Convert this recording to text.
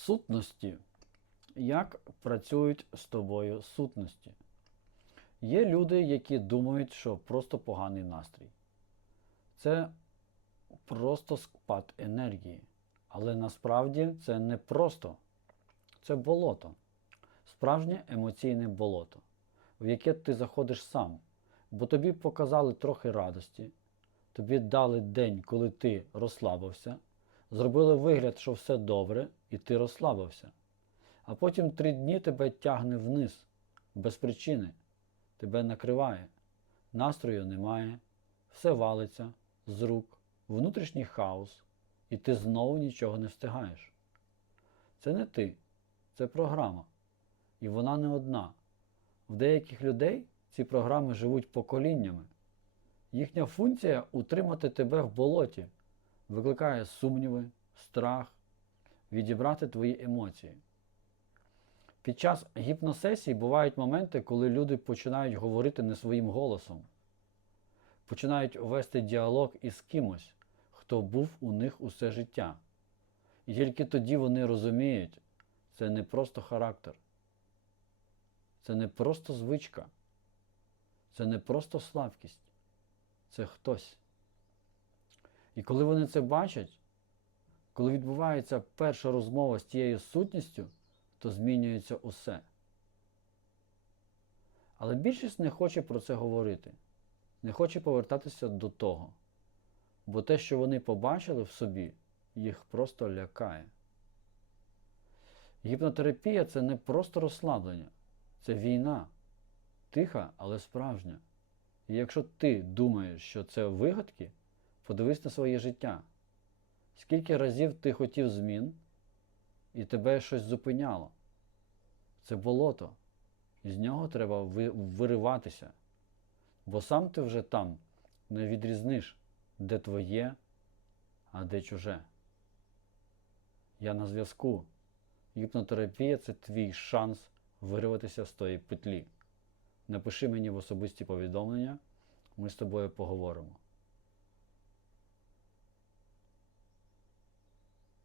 Сутності. Як працюють з тобою сутності? Є люди, які думають, що просто поганий настрій. Це просто спад енергії. Але насправді це не просто. Це болото. Справжнє емоційне болото, в яке ти заходиш сам. Бо тобі показали трохи радості, тобі дали день, коли ти розслабився, зробили вигляд, що все добре, і ти розслабився. А потім три дні тебе тягне вниз, без причини, тебе накриває, настрою немає, все валиться з рук, внутрішній хаос, і ти знову нічого не встигаєш. Це не ти, це програма. І вона не одна. В деяких людей ці програми живуть поколіннями. Їхня функція утримати тебе в болоті, викликає сумніви, страх, відібрати твої емоції. Під час гіпносесії бувають моменти, коли люди починають говорити не своїм голосом, починають вести діалог із кимось, хто був у них усе життя. І тільки тоді вони розуміють, це не просто характер, це не просто звичка, це не просто слабкість, це хтось. І коли вони це бачать, коли відбувається перша розмова з тією сутністю, то змінюється усе. Але більшість не хоче про це говорити, не хоче повертатися до того, бо те, що вони побачили в собі, їх просто лякає. Гіпнотерапія це не просто розслаблення, це війна, тиха, але справжня. І якщо ти думаєш, що це вигадки, подивись на своє життя. Скільки разів ти хотів змін, і тебе щось зупиняло. Це болото. І з нього треба вириватися. Бо сам ти вже там не відрізниш, де твоє, а де чуже. Я на зв'язку. Гіпнотерапія це твій шанс вирватися з тої петлі. Напиши мені в особисті повідомлення, ми з тобою поговоримо.